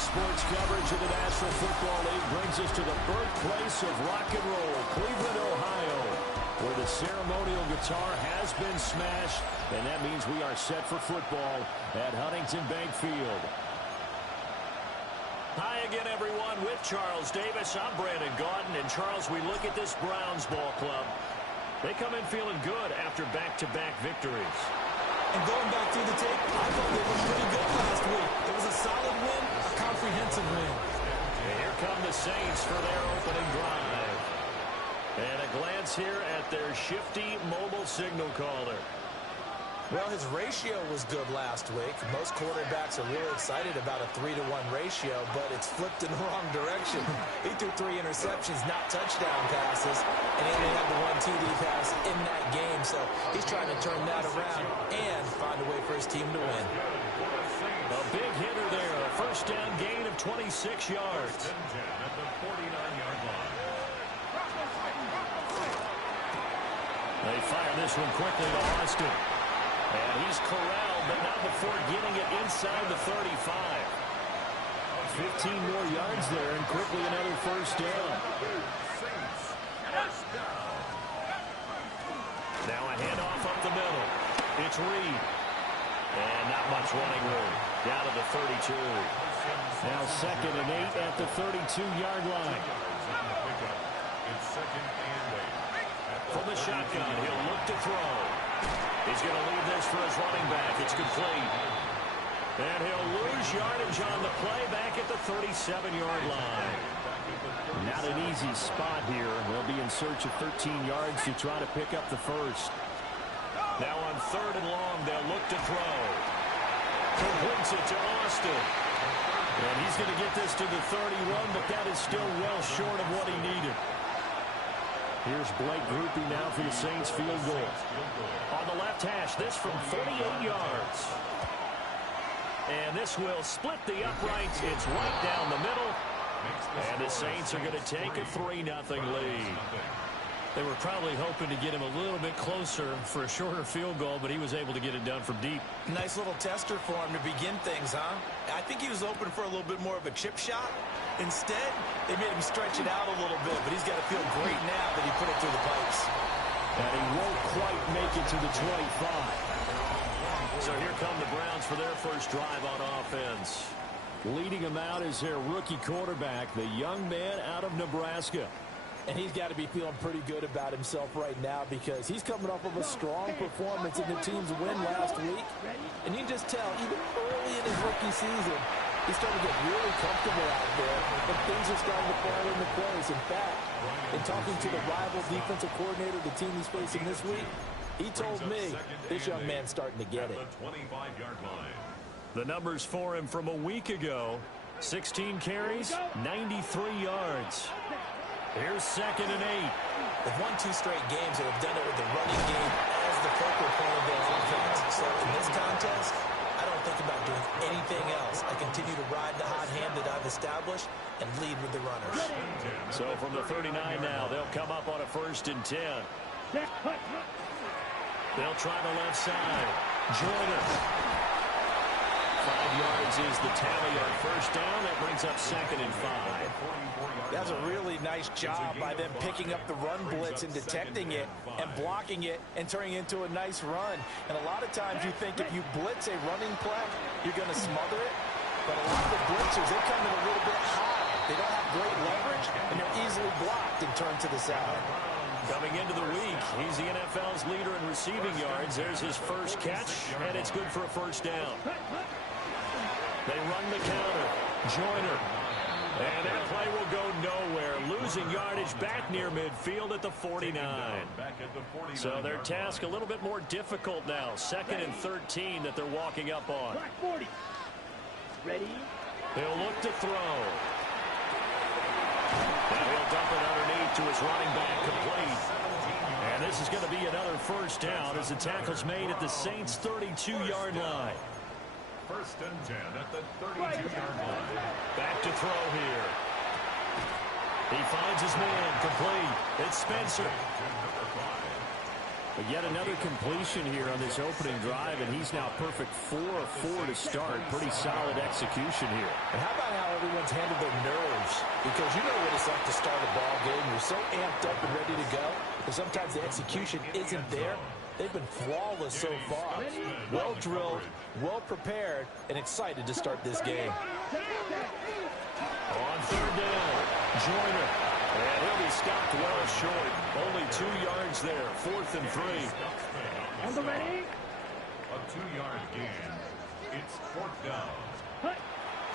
sports coverage of the National Football League brings us to the birthplace of rock and roll, Cleveland, Ohio, where the ceremonial guitar has been smashed, and that means we are set for football at Huntington Bank Field. Hi again, everyone. With Charles Davis, I'm Brandon Gaudin. And, Charles, we look at this Browns ball club. They come in feeling good after back-to-back victories. And going back through the tape, I thought they were pretty good last week. It was a solid win, a comprehensive win. And here come the Saints for their opening drive. And a glance here at their shifty mobile signal caller. Well, his ratio was good last week. Most quarterbacks are really excited about a 3-to-1 ratio, but it's flipped in the wrong direction. He threw 3 interceptions, not touchdown passes, and he only had the 1 TD pass in that game. So he's trying to turn that around and find a way for his team to win. A big hitter there, a first down gain of 26 yards. They fire this one quickly to Austin. And he's corralled, but not before getting it inside the 35. 15 more yards there, and quickly another first down. Now a handoff up the middle. It's Reed. And not much running room. Down to the 32. Now 2nd and 8 at the 32-yard line. From the shotgun, he'll look to throw. He's going to leave this for his running back. It's complete. And he'll lose yardage on the play back at the 37-yard line. Not an easy spot here. They'll be in search of 13 yards to try to pick up the first. Now on 3rd and long, they'll look to throw. Completes it to Austin. And he's going to get this to the 31, but that is still well short of what he needed. Here's Blake grouping now for the Saints field goal. On the left hash, this from 48 yards. And this will split the uprights. It's right down the middle. And the Saints are going to take a 3-0 lead. They were probably hoping to get him a little bit closer for a shorter field goal, but he was able to get it done from deep. Nice little tester for him to begin things, huh? I think he was open for a little bit more of a chip shot. Instead, they made him stretch it out a little bit, but he's got to feel great now that he put it through the pipes. And he won't quite make it to the 25. So here come the Browns for their first drive on offense. Leading them out is their rookie quarterback, the young man out of Nebraska. And he's got to be feeling pretty good about himself right now because he's coming off of a strong performance in the team's win last week. And you can just tell, even early in his rookie season, he's starting to get really comfortable out there, and things are starting to fall into place. In fact, in talking to the rival defensive coordinator, the team he's facing this week, he told me this young man's starting to get it. The numbers for him from a week ago, 16 carries, 93 yards. Here's 2nd and 8. They've won 2 straight games and have done it with the running game as the focal point of their offense. So in this contest, I don't think about doing anything else. I continue to ride the hot hand that I've established and lead with the runners. So from the 39 now, they'll come up on a 1st and 10. They'll try the left side. Joyner. 5 yards is the tally on first down. That brings up 2nd and 5. That's a really nice job by them picking up the run blitz and detecting it and blocking it and turning it into a nice run. And a lot of times you think if you blitz a running play, you're going to smother it. But a lot of the blitzers, they come in a little bit high. They don't have great leverage, and they're easily blocked and turned to the side. Coming into the week, he's the NFL's leader in receiving yards. There's his first catch, and it's good for a first down. They run the counter. Joyner. And that play will go nowhere. Losing yardage back near midfield at the 49. So their task a little bit more difficult now. 2nd and 13 that they're walking up on. Ready? He'll look to throw. Now he'll dump it underneath to his running back, complete. And this is going to be another first down as the tackle's made at the Saints' 32-yard line. 1st and 10 at the 32-yard line. Back to throw here. He finds his man, complete. It's Spencer. But yet another completion here on this opening drive, and he's now perfect 4 of 4 to start. Pretty solid execution here. And how about how everyone's handled their nerves? Because you know what it's like to start a ball game. You're so amped up and ready to go, and sometimes the execution isn't there. They've been flawless so far. Well drilled, well prepared, and excited to start this game. On third down, Joyner. And he'll be stopped well short. Only 2 yards there. 4th and 3. On the ready. A 2-yard gain. It's 4th down.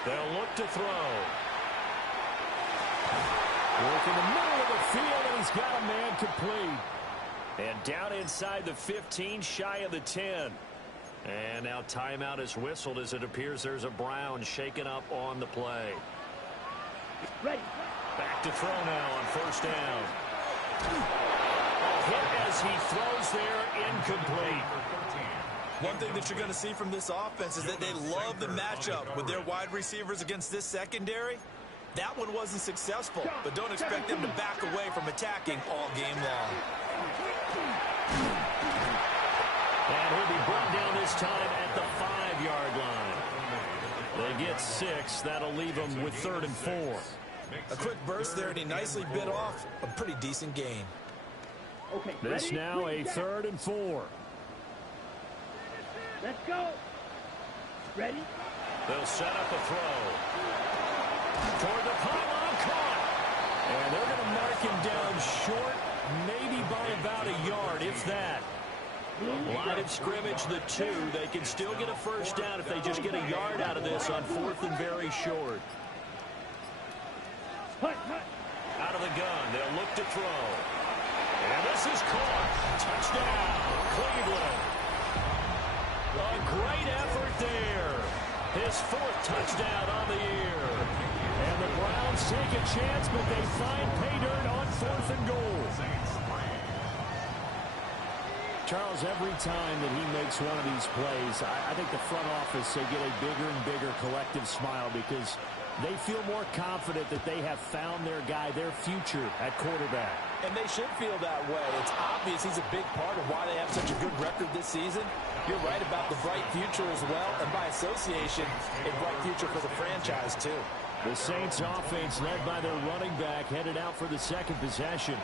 They'll look to throw. Work in the middle of the field, and he's got a man complete. And down inside the 15, shy of the 10. And now timeout is whistled as it appears there's a Brown shaken up on the play. Ready. Back to throw now on 1st down. Hit as he throws there, incomplete. One thing that you're going to see from this offense is that they love the matchup with their wide receivers against this secondary. That one wasn't successful, but don't expect them to back away from attacking all game long. And he'll be brought down this time at the 5-yard line. They get 6. That'll leave them with 3rd and 4. A quick burst there, and he nicely bit off a pretty decent gain. Okay. This ready? now a 3rd and 4. Let's go. Ready. They'll set up a throw. Toward the pylon, caught. And they're going to mark him down short, maybe by about a yard, if that. Line of scrimmage, the 2. They can still get a 1st down if they just get a yard out of this on 4th and very short. Out of the gun, they'll look to throw. And this is caught. Touchdown, Cleveland. A great effort there. His 4th touchdown on the year. And the Browns take a chance, but they find pay dirt on 4th and goal. Charles, every time that he makes one of these plays, I think the front office, they get a bigger and bigger collective smile because they feel more confident that they have found their guy, their future at quarterback. And they should feel that way. It's obvious he's a big part of why they have such a good record this season. You're right about the bright future as well, and by association, a bright future for the franchise too. The Saints offense led by their running back headed out for the 2nd possession.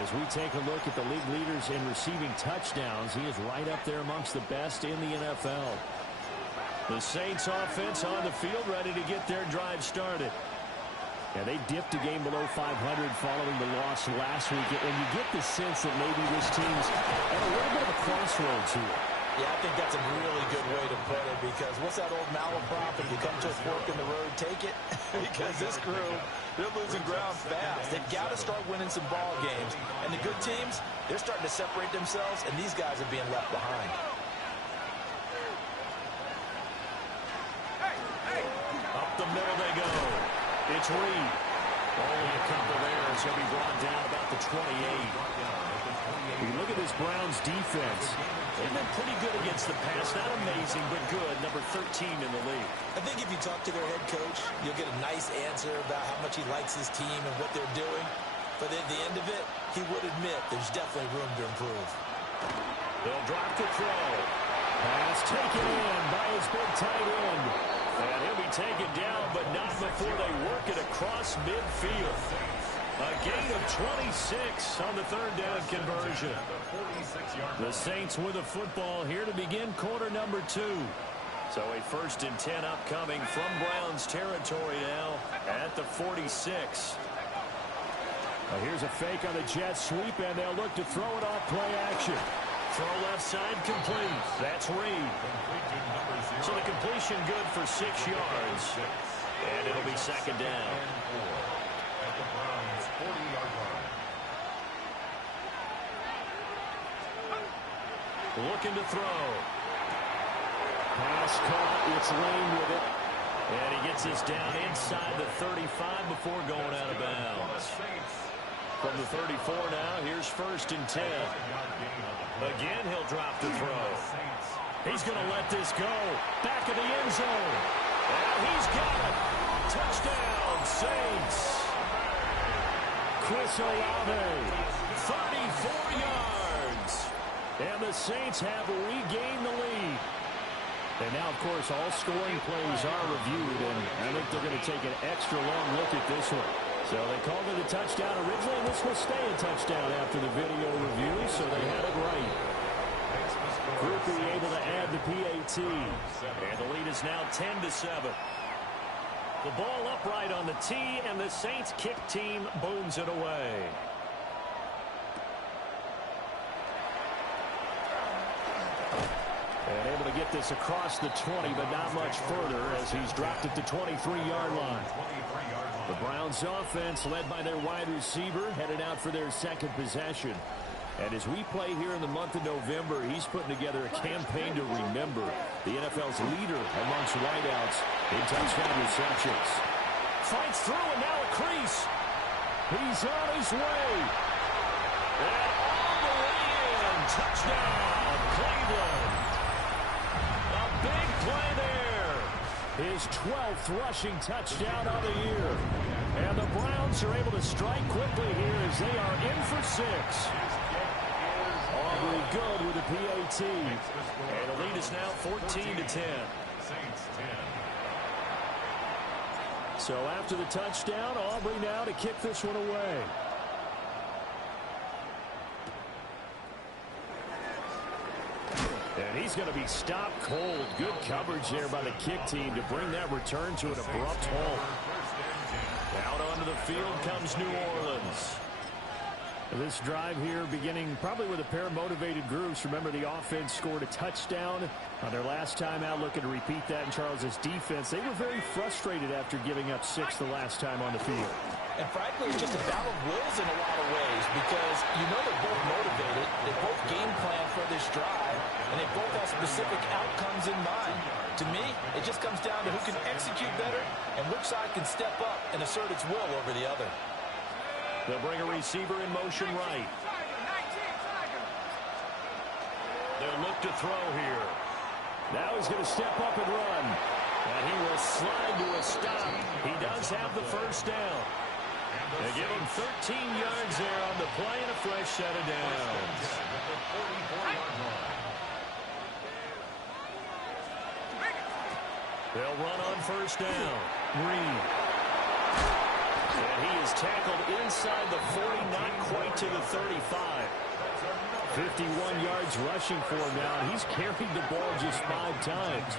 As we take a look at the league leaders in receiving touchdowns, he is right up there amongst the best in the NFL. The Saints offense on the field ready to get their drive started. Yeah, they dipped a game below 500 following the loss last week, and you get the sense that maybe this team's at a little bit of a crossroads here. Yeah, I think that's a really good way to put it because what's that old malaprop? If you come to a fork in the road, take it. Because this crew, they're losing ground fast. They've got to start winning some ball games. And the good teams, they're starting to separate themselves, and these guys are being left behind. Up the middle they go. It's Reed. Only a couple there as he'll be brought down about the 28. You look at this Browns defense. They've been pretty good against the pass. Not amazing, but good. Number 13 in the league. I think if you talk to their head coach, you'll get a nice answer about how much he likes his team and what they're doing. But at the end of it, he would admit there's definitely room to improve. They'll drop the throw. Pass taken in by his big tight end. And he'll be taken down, but not before they work it across midfield. A gain of 26 on the 3rd down conversion. The Saints with the football here to begin quarter number 2. So a 1st and 10 upcoming from Browns territory now at the 46. Here's a fake on the jet sweep, and they'll look to throw it off play action. Throw left side complete. That's Reed. So the completion good for 6 yards. And it'll be 2nd down. At the Browns' 40-yard line. Looking to throw. Pass caught. It's Lane with it. And he gets this down inside the 35 before going out of bounds. From the 34 now, here's 1st and 10. Again, he'll drop the throw. He's going to let this go. Back of the end zone. And he's got it. Touchdown, Saints. Chris Olave, 34 yards. And the Saints have regained the lead. And now, of course, all scoring plays are reviewed, and I think they're going to take an extra long look at this one. So they called it a touchdown originally, and this will stay a touchdown after the video review, so they had it right. Groupie able to add the PAT. And the lead is now 10-7. The ball upright on the tee, and the Saints kick team booms it away. And able to get this across the 20, but not much further as he's dropped at the 23-yard line. The Browns offense, led by their wide receiver, headed out for their second possession. And as we play here in the month of November, he's putting together a campaign to remember. The NFL's leader amongst wideouts in touchdown receptions. Fights through, and now a crease. He's on his way. And all the way in. Touchdown, Cleveland. A big play there. His 12th rushing touchdown of the year. And the Browns are able to strike quickly here as they are in for 6. Aubrey good with the PAT. And the lead is now 14-10. So after the touchdown, Aubrey now to kick this one away. And he's going to be stopped cold. Good coverage there by the kick team to bring that return to an abrupt halt. Out onto the field comes New Orleans. This drive here beginning probably with a pair of motivated groups. Remember, the offense scored a touchdown on their last time out, looking to repeat that in Charles's defense. They were very frustrated after giving up 6 the last time on the field. And frankly, it's just a battle of wills in a lot of ways because you know they're both motivated. They both game plan for this drive, and they both have specific outcomes in mind. To me, it just comes down to who can execute better and which side can step up and assert its will over the other. They'll bring a receiver in motion right. They'll look to throw here. Now he's going to step up and run. And he will slide to a stop. He does have the first down. They give him 13 yards there on the play and a fresh set of downs. They'll run on first down. Green. And he is tackled inside the 40, not quite to the 35. 51 yards rushing for him now. He's carried the ball just 5 times.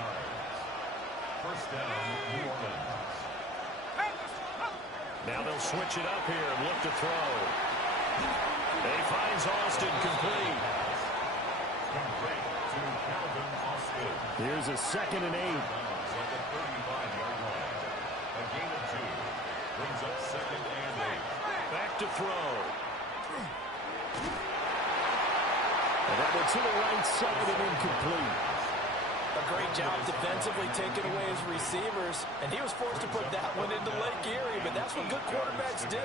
First down, New Orleans. Now they'll switch it up here and look to throw. He finds Austin complete. Complete to Calvin Austin. Here's a 2nd and 8. At the 35-yard line. A gain of 2. Brings up 2nd and 8. Back to throw. And that one to the right side and incomplete. A great job defensively taking away his receivers, and he was forced to put that one into Lake Erie, but that's what good quarterbacks do.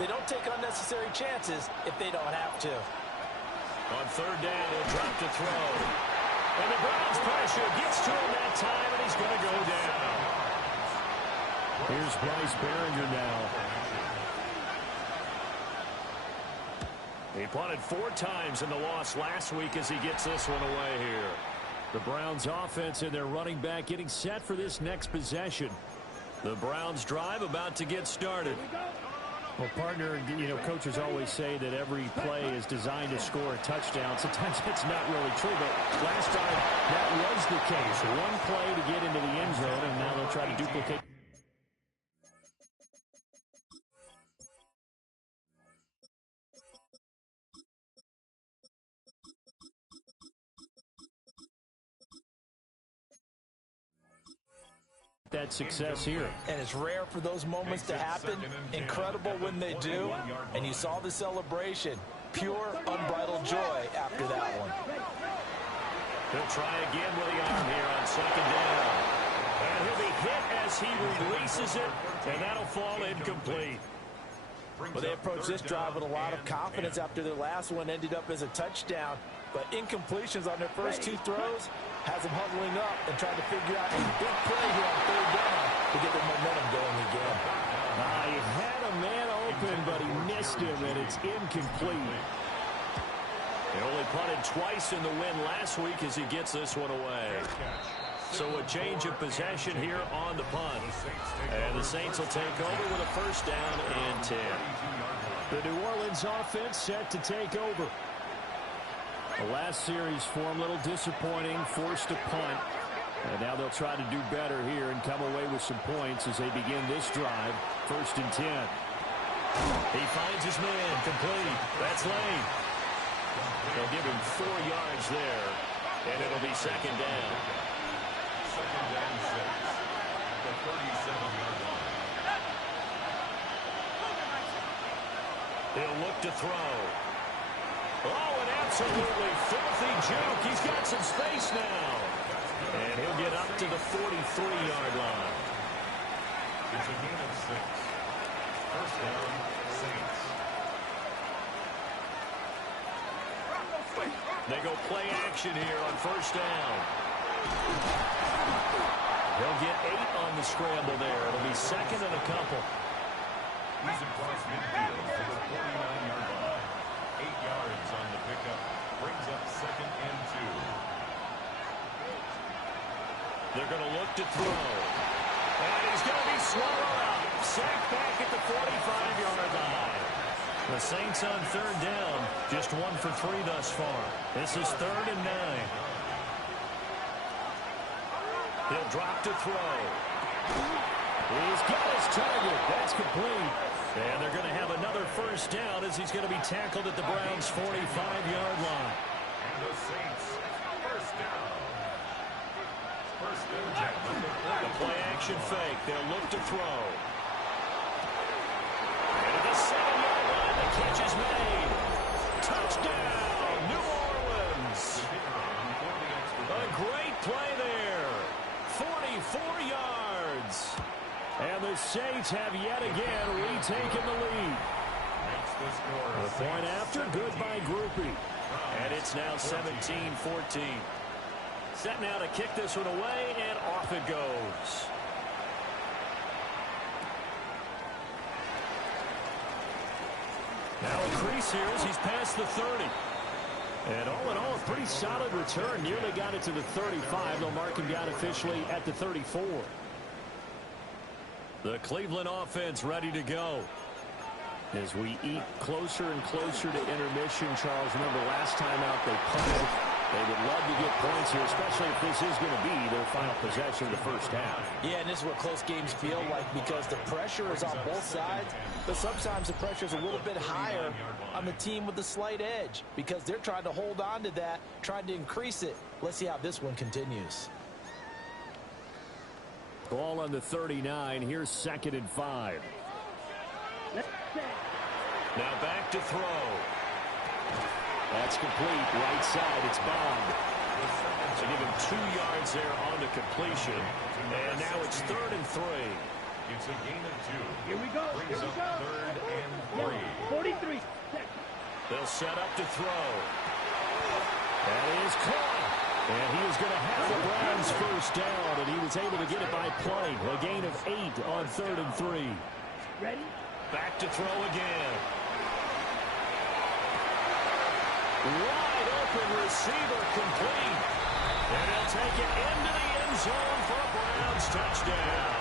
They don't take unnecessary chances if they don't have to. On 3rd down, he'll drop to throw. And the Browns pressure gets to him that time, and he's going to go down. Here's Bryce Behringer now. He punted 4 times in the loss last week as he gets this one away here. The Browns offense and their running back getting set for this next possession. The Browns drive about to get started. Well, partner, you know, coaches always say that every play is designed to score a touchdown. Sometimes it's not really true, but last time that was the case. One play to get into the end zone, and now they'll try to duplicate. That success here. And it's rare for those moments to happen. Incredible when they do. And you saw the celebration. Pure, unbridled joy after that one. He'll try again with the arm here on 2nd down. And he'll be hit as he releases it, and that'll fall incomplete. Well, they approached this drive with a lot of confidence after their last one ended up as a touchdown. But incompletions on their first 2 throws has them huddling up and trying to figure out a big play here on 3rd down to get their momentum going again. He had a man open, but he missed him, and it's incomplete. He only punted twice in the win last week as he gets this one away. So a change of possession here on the punt. And the Saints will take over with a first down and 10. The New Orleans offense set to take over. The last series for him, a little disappointing, forced a punt. And now they'll try to do better here and come away with some points as they begin this drive. First and 10. He finds his man, complete. That's Lane. They'll give him 4 yards there, and it'll be second down. Second down 6. The 37-yard line. He'll look to throw. Oh, an absolutely filthy juke. He's got some space now. And he'll get up to the 43-yard line. It's a gain of 6. First down, Saints. They go play action here on first down. They'll get 8 on the scramble there. It'll be second and a couple. He's across midfield to the 49-yard line. 8 yards on the pickup. Brings up second and 2. They're going to look to throw. And he's going to be swallowed up. Sacked back at the 45-yard line. The Saints on third down. Just 1 for 3 thus far. This is 3rd and 9. He'll drop to throw. He's got his target. That's complete. And they're going to have another first down as he's going to be tackled at the Browns' 45-yard line. And the Saints, first down. First down. The play-action fake. They'll look to throw. And at the 7-yard line, the catch is made. Touchdown, New Orleans. A great play there. 44 yards. And the Saints have yet again retaken the lead. The point after, good by Groupie. And it's now 17-14. Set now to kick this one away, and off it goes. Now a crease here as he's past the 30. And all in all, a pretty solid return. Nearly got it to the 35. They'll mark him down officially at the 34. The Cleveland offense ready to go. As we eat closer and closer to intermission, Charles, remember last time out they punted. They would love to get points here, especially if this is going to be their final possession of the first half. Yeah, and this is what close games feel like because the pressure is on both sides, but sometimes the pressure is a little bit higher on the team with the slight edge because they're trying to hold on to that, trying to increase it. Let's see how this one continues. Ball on the 39. Here's 2nd and 5. Now back to throw. That's complete. Right side, it's Bond. To give him 2 yards there on the completion. And now it's 3rd and 3. It's a gain of 2. Here we go. Here Brings we up go. 3rd and 3. 43. They'll set up to throw. That is caught. And he is going to have the Browns first down, and he was able to get it by play. A gain of 8 on 3rd and 3. Ready? Back to throw again. Wide open receiver complete. And he'll take it into the end zone for a Browns touchdown.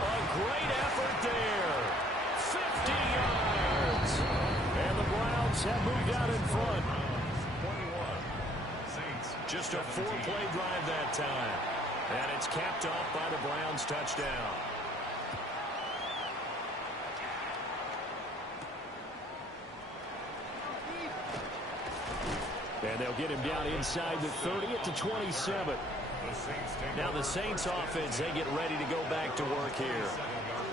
A great effort there. 50 yards. And the Browns have moved out in front. 21. Saints. Just a 4-play drive that time. And it's capped off by the Browns touchdown. And they'll get him down inside the 30 at the 27. Now the Saints offense, they get ready to go back to work here.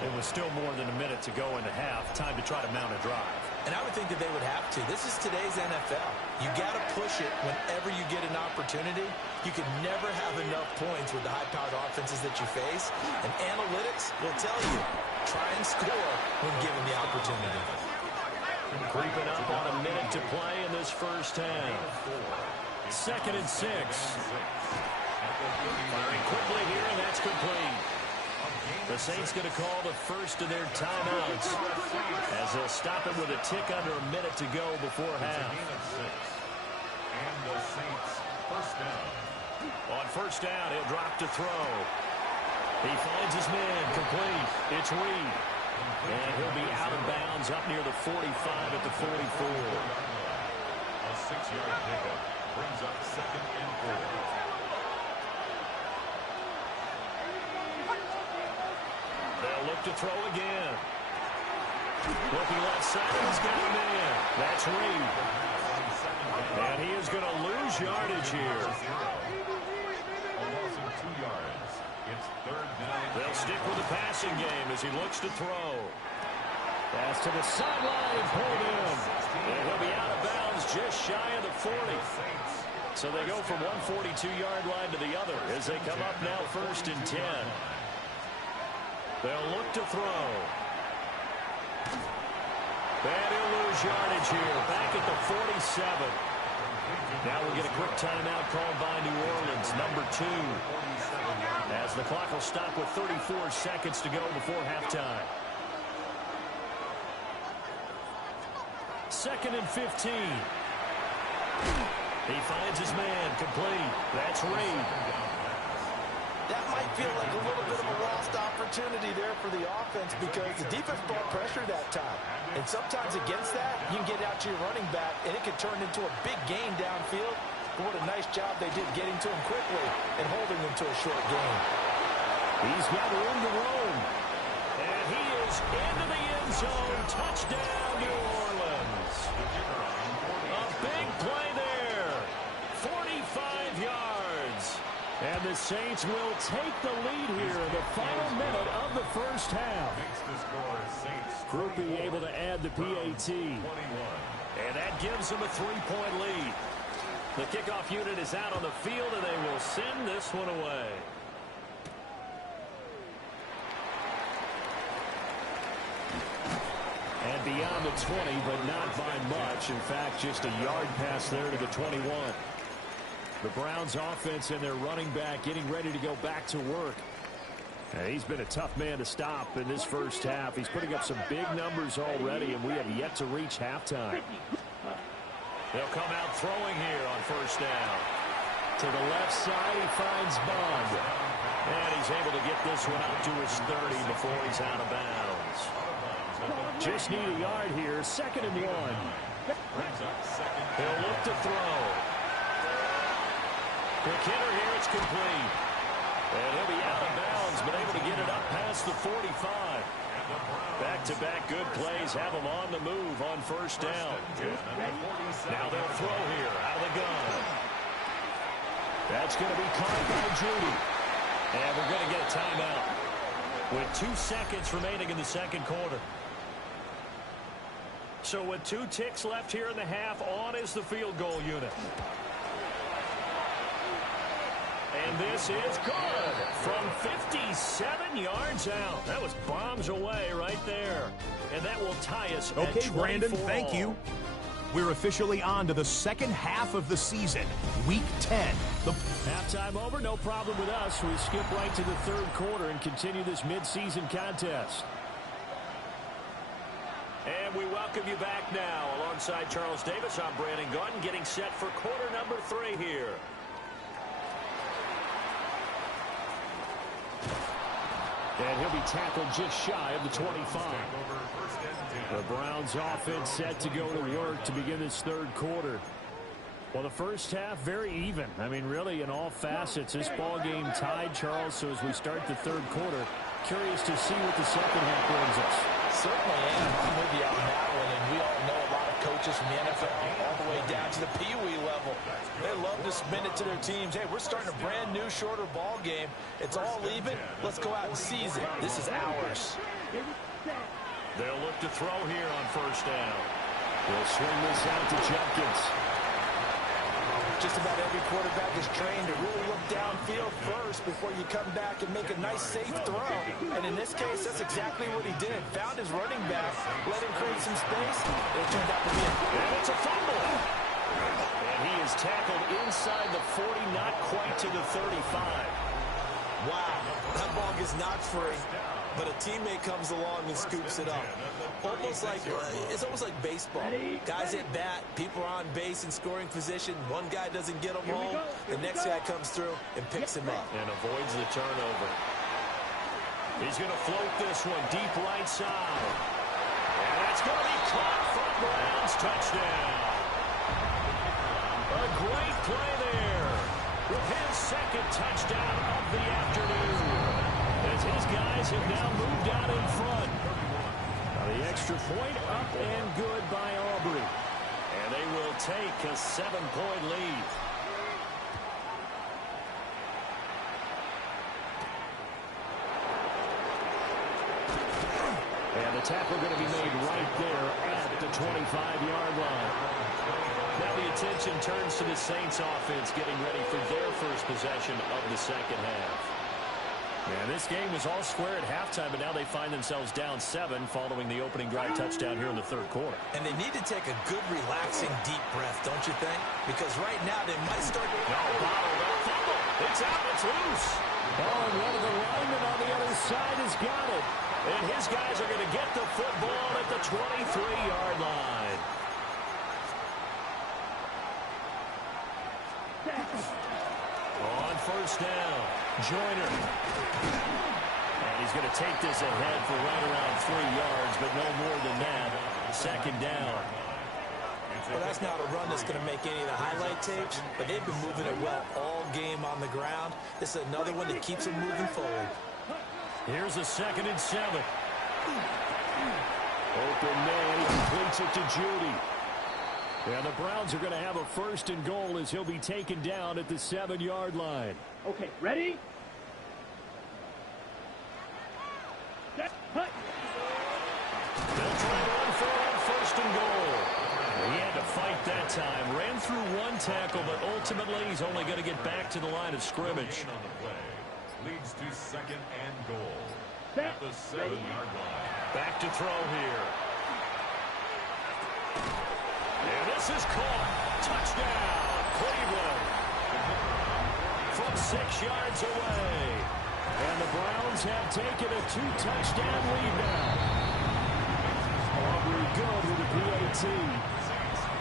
It was still more than a minute to go in the half. Time to try to mount a drive. And I would think that they would have to. This is today's NFL. You got to push it whenever you get an opportunity. You can never have enough points with the high-powered offenses that you face. And analytics will tell you, try and score when given the opportunity. Creeping up on a minute to play in this first half. 2nd and 6. Firing quickly here, and that's complete. The Saints going to call the first of their timeouts as they'll stop it with a tick under a minute to go before half. And the Saints first down. On first down, he'll drop to throw. He finds his man, complete. It's Reed. And he'll be out of bounds up near the 45 at the 44. A 6-yard pickup brings up 2nd and 4. They'll look to throw again. Looking left side, he's got a man. That's Reed. And he is going to lose yardage here. A loss of 2 yards. It's 3rd down. They'll stick with the passing game as he looks to throw. Pass to the sideline and pulled in. And he'll be out of bounds just shy of the 40. So they go from one 42-yard line to the other as they come up now 1st and 10. They'll look to throw. And he'll lose yardage here, back at the 47. Now we'll get a quick timeout called by New Orleans, number 2. As the clock will stop with 34 seconds to go before halftime. 2nd and 15. He finds his man, complete. That's Reed. That might feel like a little bit of a lost opportunity there for the offense because the defense brought pressure that time. And sometimes against that, you can get out to your running back, and it can turn into a big gain downfield. But what a nice job they did getting to him quickly and holding him to a short gain. He's got room to roam. And he is into the end zone. Touchdown, New Orleans. A big play there. 45 yards. And the Saints will take the lead here in the final minute of the first half. Groupie able to add the PAT. And that gives them a 3-point lead. The kickoff unit is out on the field, and they will send this one away. And beyond the 20, but not by much. In fact, just a yard pass there to the 21. The Browns offense and their running back getting ready to go back to work. He's been a tough man to stop in this first half. He's putting up some big numbers already, and we have yet to reach halftime. They'll come out throwing here on first down. To the left side, he finds Bond. And he's able to get this one out to his 30 before he's out of bounds. Just need a yard here. 2nd and 1. He'll look to throw. Quick hitter here, it's complete. And he'll be out of bounds, but able to get it up past the 45. Back-to-back good plays have him on the move on first down. Now they'll throw here out of the gun. That's going to be caught by Judy. And we're going to get a timeout with 2 seconds remaining in the second quarter. So with 2 ticks left here in the half, on is the field goal unit. And this is good from 57 yards out. That was bombs away right there. And that will tie us at 24. Okay, Brandon, thank you. We're officially on to the second half of the season, Week 10. Halftime over, no problem with us. We skip right to the third quarter and continue this midseason contest. And we welcome you back now. Alongside Charles Davis, I'm Brandon Gaudin, getting set for quarter number 3 here. And he'll be tackled just shy of the 25. The Browns offense set to go to work to begin this third quarter. Well, the first half, very even. I mean, really, in all facets, this ball game tied, Charles. So as we start the third quarter, curious to see what the second half brings us. Certainly am. I'm with you on that one, and we all know a lot of coaches from the NFL all the way down to the Pee Wee level. They love to spin it to their teams. Hey, we're starting a brand new, shorter ball game. It's all even. Let's go out and seize it. This is ours. They'll look to throw here on first down. They'll swing this out to Jenkins. Just about every quarterback is trained to really look downfield first before you come back and make a nice, safe throw. And in this case, that's exactly what he did. Found his running back, let him create some space, and it turned out to be and it's a fumble. And he is tackled inside the 40, not quite to the 35. Wow, that ball gets knocked free, but a teammate comes along and scoops it up. It's almost like baseball. Guys at bat, people are on base in scoring position. One guy doesn't get him home. The next guy comes through and picks him up. And avoids the turnover. He's going to float this one deep right side. And that's going to be caught for Browns touchdown. A great play there with his second touchdown of the afternoon, as his guys have now moved out in front. Now the extra point up and good by Aubrey. And they will take a 7-point lead. And the tackle going to be made right there at the 25-yard line. Now the attention turns to the Saints offense getting ready for their first possession of the second half. And this game was all square at halftime, but now they find themselves down 7 following the opening drive touchdown here in the third quarter. And they need to take a good, relaxing, deep breath, don't you think? Because right now they might start... No, bottled up, fumble. It's out, it's loose. Oh, and one of the linemen on the other side has got it. And his guys are going to get the football at the 23-yard line. On first down, Joyner. And he's going to take this ahead for right around 3 yards, but no more than that. Second down. Well, that's not a run that's going to make any of the highlight tapes, but they've been moving it well all game on the ground. This is another one that keeps them moving forward. Here's a 2nd and 7. Open man, he completes it to Judy. And the Browns are going to have a 1st and goal as he'll be taken down at the 7-yard line. Okay, ready? Set, hut. They'll try to run for it on 1st and goal. He had to fight that time. Ran through one tackle, but ultimately he's only going to get back to the line of scrimmage. On the play leads to 2nd and goal Set, at the 7-yard line. Back to throw here. And this is caught. Touchdown, Cleveland. From 6 yards away. And the Browns have taken a 2-touchdown lead now. Aubrey good with the PAT.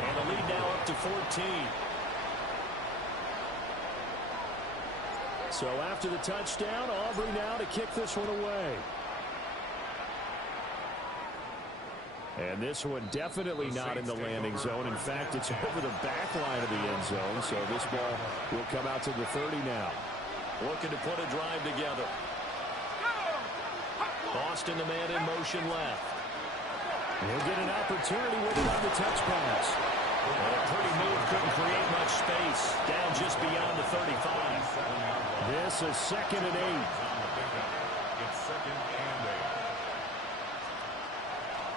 And the lead now up to 14. So after the touchdown, Aubrey now to kick this one away. And this one definitely not in the landing zone. In fact, it's over the back line of the end zone. So this ball will come out to the 30 now. Looking to put a drive together. Boston, the man in motion left. He'll get an opportunity with it on the touch pass. And a pretty move, couldn't create much space. Down just beyond the 35. This is 2nd and 8. It's 2nd and 8.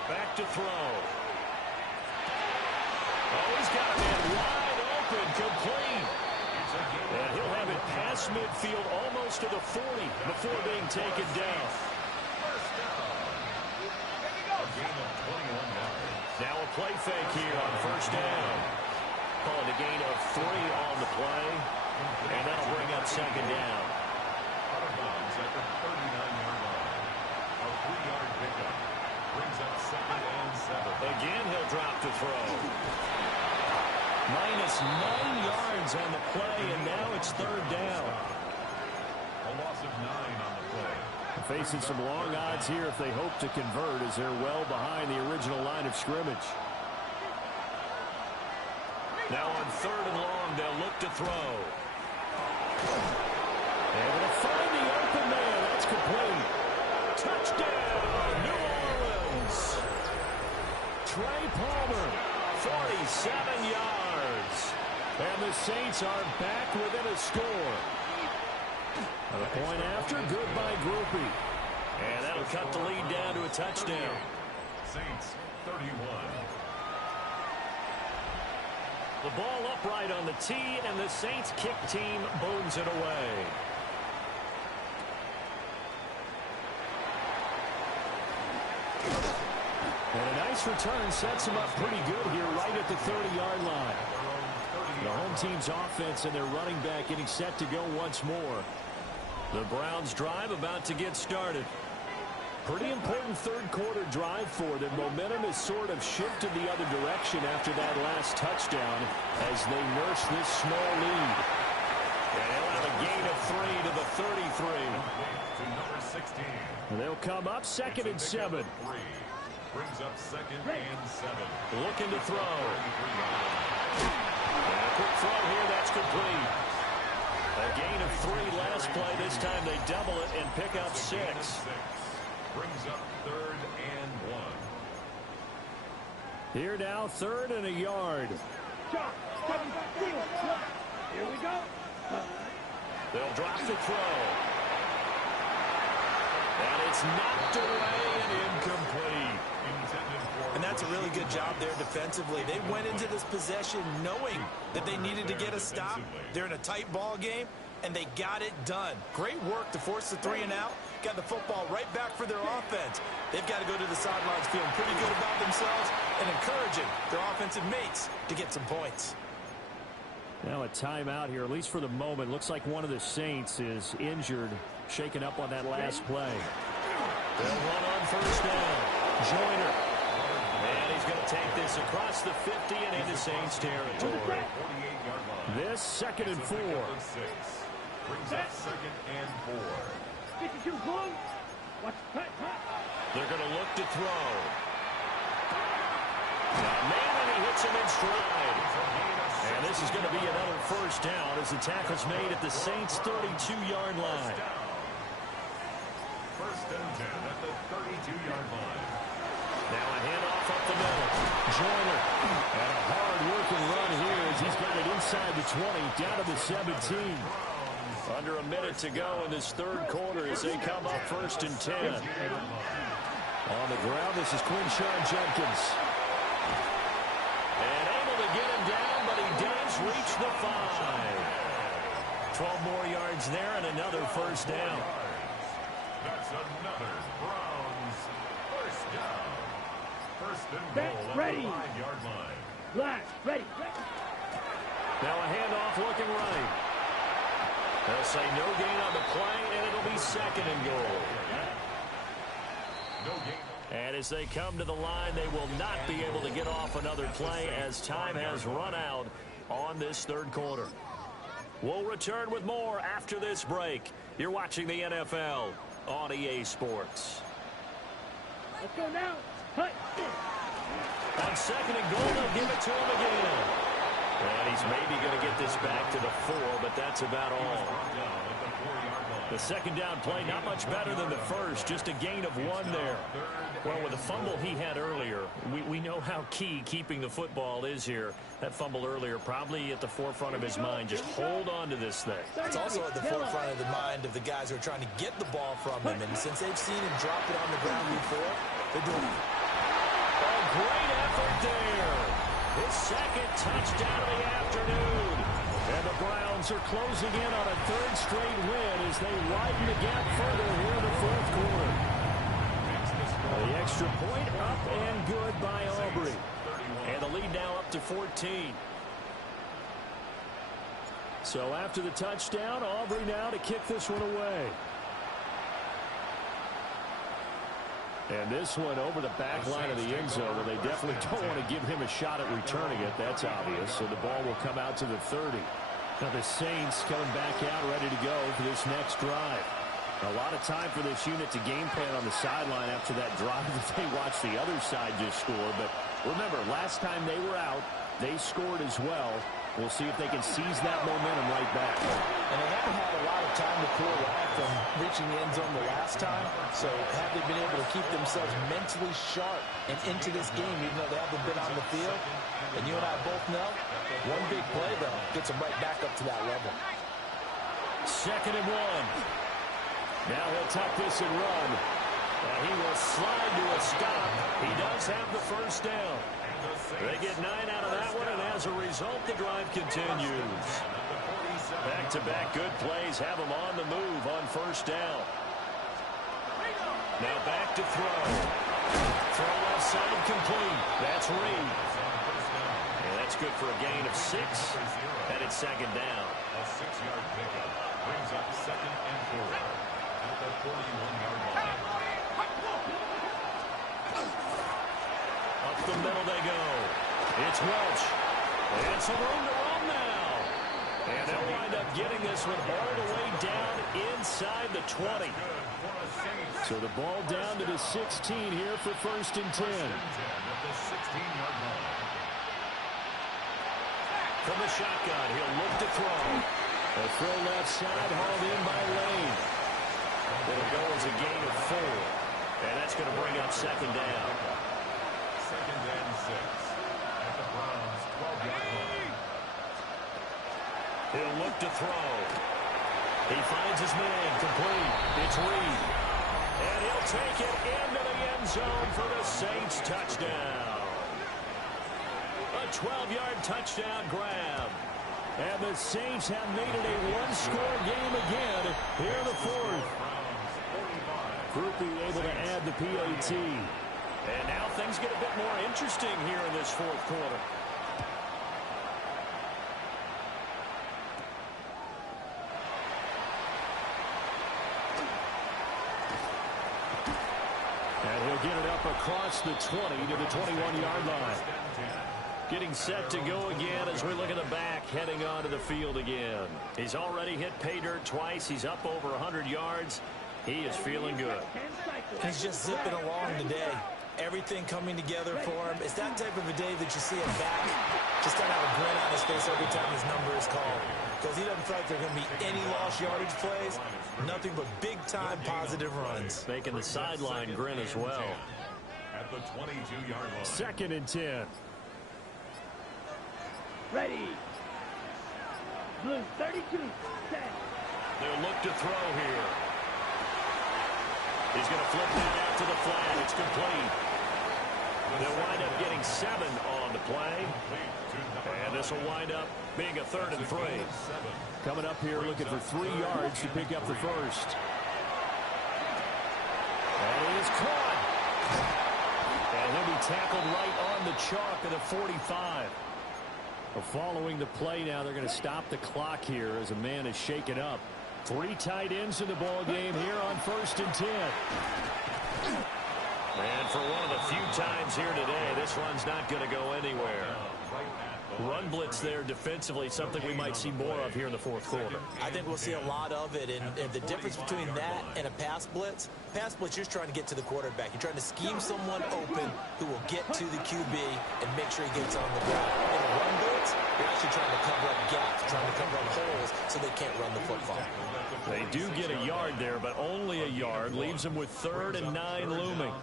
Back to throw. Oh, he's got a man wide open, complete. And he'll have it past midfield almost to the 40 before being taken down. A gain of 21 yards. Now a play fake here on 1st down. Calling a gain of 3 on the play. And that'll bring up 2nd down. Out of bounds at the 39-yard line. A 3-yard pickup brings up 2nd and 7. Again, he'll drop to throw. Minus 9 yards on the play, and now it's 3rd down. A loss of 9 on the play. Facing some long odds here if they hope to convert, as they're well behind the original line of scrimmage. Now on 3rd and long, they'll look to throw. Able to find the open man. That's complete. Touchdown, New Orleans. Trey Palmer. 47 yards. And the Saints are back within a score. And a point after, good by Groupie. And that'll cut the lead down to a touchdown. Saints 31. The ball upright on the tee, and the Saints kick team booms it away. And a nice return sets him up pretty good here right at the 30-yard line. The home team's offense and their running back getting set to go once more. The Browns drive about to get started. Pretty important third-quarter drive for them. Momentum has sort of shifted the other direction after that last touchdown as they nurse this small lead. And they'll have a gain of 3 to the 33. To number 16. They'll come up 2nd and 7. Brings up 2nd and 7. Looking to throw. And a quick throw here, that's complete. A gain of 3 last play. This time they double it and pick up 6. Brings up 3rd and 1. Here now, 3rd and a yard. Here we go. They'll drop the throw. And it's knocked away and incomplete. And that's a really good job there defensively. They went into this possession knowing that they needed to get a stop. They're in a tight ball game, and they got it done. Great work to force the 3 and out. Got the football right back for their offense. They've got to go to the sidelines feeling pretty good about themselves and encouraging their offensive mates to get some points. Now a timeout here, at least for the moment. Looks like one of the Saints is injured, shaken up on that last play. They'll run on 1st down. Joyner. And he's going to take this across the 50 and into Saints territory. This 2nd and 4. Brings up 2nd and 4. Get you too close. Watch the cut. They're going to look to throw. Now Manning, he hits him in stride. And this is going to be another 1st down as the tackle's made at the Saints' 32-yard line. 1st and 10 at the 32-yard line. Now a handoff up the middle. Joyner. And a hard-working run here as he's got it inside the 20, down to the 17. Under a minute to go in this 3rd quarter as they come up 1st and 10. On the ground, this is Quinshawn Jenkins. And able to get him down, but he does reach the 5. 12 more yards there and another 1st down. That's another Browns 1st down. 1st and goal Ready. at the 5-yard line. Black, ready. Now a handoff looking right. They'll say no gain on the play, and it'll be 2nd and goal. No gain. And as they come to the line, they will not be able to get off another play as time has run out on this 3rd quarter. We'll return with more after this break. You're watching the NFL on EA Sports. Let's go now. Cut. On 2nd and goal, they'll give it to him again. And he's maybe going to get this back to the 4, but that's about all. The 2nd down play, not much better than the 1st, just a gain of 1 there. Well, with the fumble he had earlier, we know how key keeping the football is here. That fumble earlier probably at the forefront of his mind. Just hold on to this thing. It's also at the forefront of the mind of the guys who are trying to get the ball from him. And since they've seen him drop it on the ground before, they're doing it. A great effort there. His 2nd touchdown of the afternoon. And the Browns are closing in on a 3rd straight win as they widen the gap further here in the 4th quarter. The extra point up and good by Aubrey. And the lead now up to 14. So after the touchdown, Aubrey now to kick this one away. And this one over the back line of the end zone. Well, they definitely don't want to give him a shot at returning it. That's obvious. So the ball will come out to the 30. Now the Saints coming back out ready to go for this next drive. A lot of time for this unit to game plan on the sideline after that drive that they watched the other side just score. But remember, last time they were out, they scored as well. We'll see if they can seize that momentum right back. And they haven't had a lot of time to cool off from reaching the end zone the last time. So have they been able to keep themselves mentally sharp and into this game, even though they haven't been on the field? And you and I both know, one big play, though, gets them right back up to that level. 2nd and 1. Now he'll tuck this and run. And he will slide to a stop. He does have the 1st down. They get 9 out of that one, and as a result, the drive continues. Back-to-back good plays have them on the move on 1st down. Now back to throw. Throw left side complete. That's Reed. And that That's good for a gain of 6. And it's second down. A 6-yard pickup brings up 2nd and 4 at the 41-yard line. Up the middle they go. It's Welch. And some room to run now. And they'll wind up getting this one all the way down inside the 20. So the ball down to the 16 here for 1st and 10. At the 16-yard line. From the shotgun, he'll look to throw. A throw left side, hauled in by Lane. It'll go as a gain of 4. And that's going to bring up second down. 2nd and 6 at the Browns' 12-yard line. He'll look to throw. He finds his man complete. It's Reed. And he'll take it into the end zone for the Saints touchdown. A 12-yard touchdown grab. And the Saints have made it a one-score game again here in the 4th. Groupie able to add the PAT. And now things get a bit more interesting here in this 4th quarter. And he'll get it up across the 20 to the 21-yard line. Getting set to go again as we look at the back heading onto the field again. He's already hit pay dirt twice. He's up over 100 yards. He is feeling good. He's just zipping along today. Everything coming together for him. It's that type of a day that you see him back. Just kind of have a grin on his face every time his number is called. Because he doesn't feel like there are going to be any lost yardage plays. Nothing but big-time positive runs. Making the sideline grin as well. At the 22-yard line. 2nd and 10. Ready. Blue 32. Set. They'll look to throw here. He's going to flip that out to the flat. It's complete. They'll wind up getting 7 on the play. And this will wind up being a 3rd and 3. Coming up here looking for 3 yards to pick up the first. And it is caught. And he'll be tackled right on the chalk of the 45. Well, following the play now, they're going to stop the clock here as a man is shaken up. 3 tight ends in the ball game here on 1st and 10. And for one of the few times here today, this run's not going to go anywhere. Run blitz there defensively, something we might see more of here in the 4th quarter. I think we'll see a lot of it, and the difference between that and a pass blitz, you're just trying to get to the quarterback. You're trying to scheme someone open who will get to the QB and make sure he gets on the ground. In a run blitz, you're actually trying to cover up gaps, trying to cover up holes so they can't run the football. They do get a yard there, but only a yard. Leaves them with 3rd and 9 looming.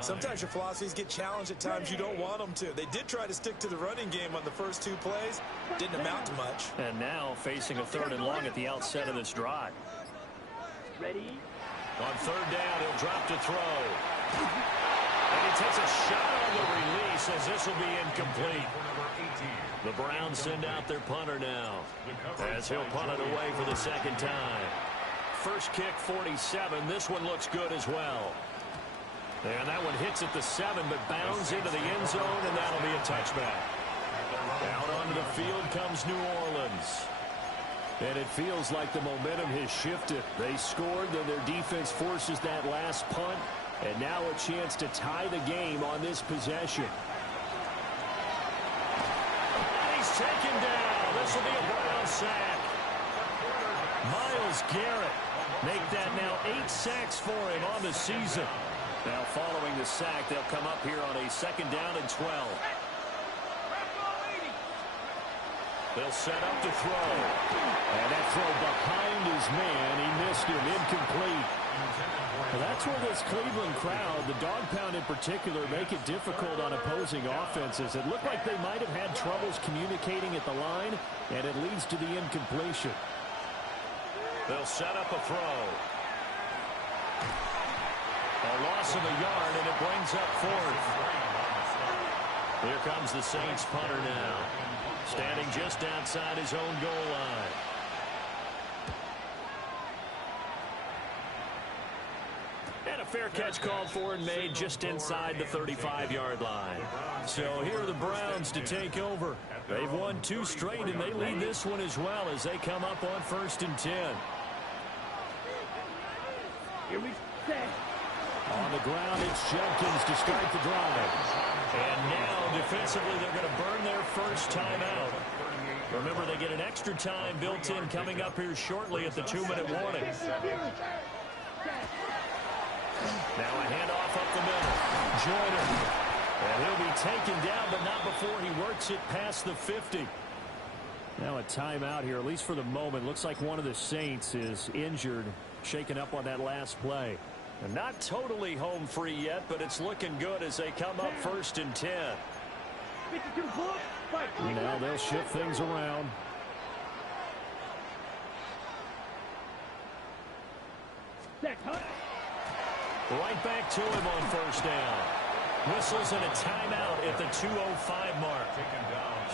Sometimes your philosophies get challenged at times you don't want them to. They did try to stick to the running game on the first 2 plays. Didn't amount to much. And now facing a 3rd and long at the outset of this drive. Ready. On 3rd down, he'll drop to throw. And he takes a shot on the release as this will be incomplete. The Browns send out their punter now as he'll punt it away for the 2nd time. First kick, 47. This one looks good as well. And that one hits at the 7, but bounds into the end zone, and that'll be a touchback. Out onto the field comes New Orleans. And it feels like the momentum has shifted. They scored, then their defense forces that last punt, and now a chance to tie the game on this possession. And he's taken down. This will be a Brown sack. Myles Garrett make that now 8 sacks for him on the season. Now following the sack, they'll come up here on a 2nd down and 12. They'll set up to throw. And that throw behind his man. He missed him. Incomplete. Well, that's where this Cleveland crowd, the dog pound in particular, make it difficult on opposing offenses. It looked like they might have had troubles communicating at the line, and it leads to the incompletion. They'll set up a throw. A loss of a yard, and it brings up 4th. Here comes the Saints punter now. Standing just outside his own goal line. And a fair Fair catch called for and made just inside the 35-yard line. So here are the Browns to take over. They've won 2 straight, and they lead this one as well as they come up on 1st and 10. Here we set. On the ground, it's Jenkins to start the drive. And now, defensively, they're going to burn their first timeout. Remember, they get an extra time built in coming up here shortly at the 2-minute warning. Now a handoff up the middle. Joyner. And he'll be taken down, but not before he works it past the 50. Now a timeout here, at least for the moment. Looks like one of the Saints is injured, shaken up on that last play. And not totally home free yet, but it's looking good as they come up 1st and 10. 52 full. Now they'll shift things around. Right back to him on 1st down. Whistles and a timeout at the 2:05 mark.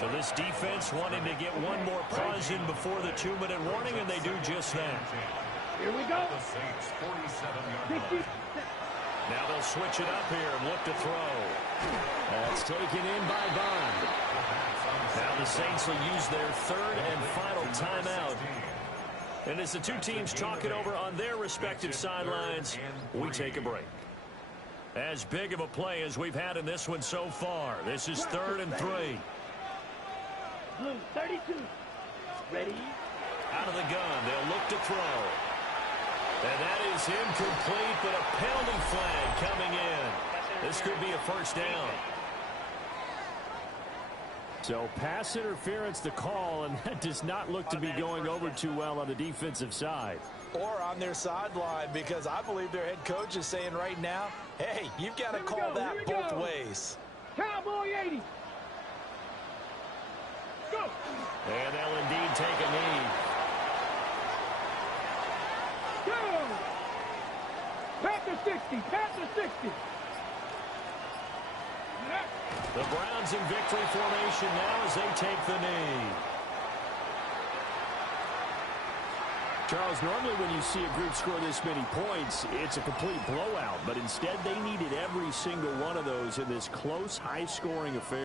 So this defense wanting to get one more pause in before the 2-minute warning, and they do just that. Here we go. The Saints 47-yard line. Now they'll switch it up here and look to throw. That's taken in by Bond. Now the Saints will use their 3rd and final timeout. And as the two teams talk it over on their respective sidelines, we take a break. As big of a play as we've had in this one so far. This is 3rd and 3. Blue 32. Ready? Out of the gun, they'll look to throw. And that is incomplete, but a penalty flag coming in. This could be a 1st down. So pass interference the call, and that does not look to be going over too well on the defensive side. Or on their sideline, because I believe their head coach is saying right now, hey, you've got to call that both ways. Cowboy 80. Go. And they'll indeed take a knee. Go. Panther 60. Panther 60. The Browns in victory formation now as they take the knee. Charles, normally when you see a group score this many points, it's a complete blowout. But instead, they needed every single one of those in this close, high-scoring affair.